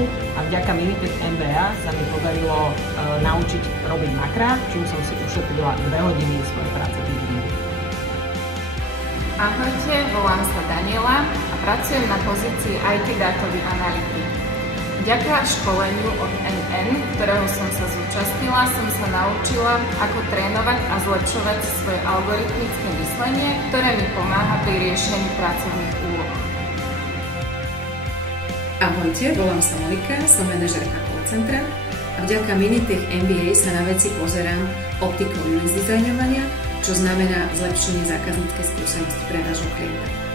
školeniu a vďaka Minitech MBA sa mi podarilo naučiť robiť makra, čím som si ušetrila 2 hodiny svojej práce týždenne. Ahojte, volám sa Daniela a pracujem na pozícii IT dátový analytik. Vďaka školeniu od NN, ktorého som sa zúčastnila, som sa naučila, ako trénovať a zlepšovať svoje algoritmické myslenie, ktoré mi pomáha pri riešení pracovných úloh. Ahojte, volám sa Monika, som manažérka call centra a vďaka Minitech MBA sa na veci pozerám optikou UX dizajnovania, čo znamená zlepšenie zákazníckej skúsenosti pre nášho klienta.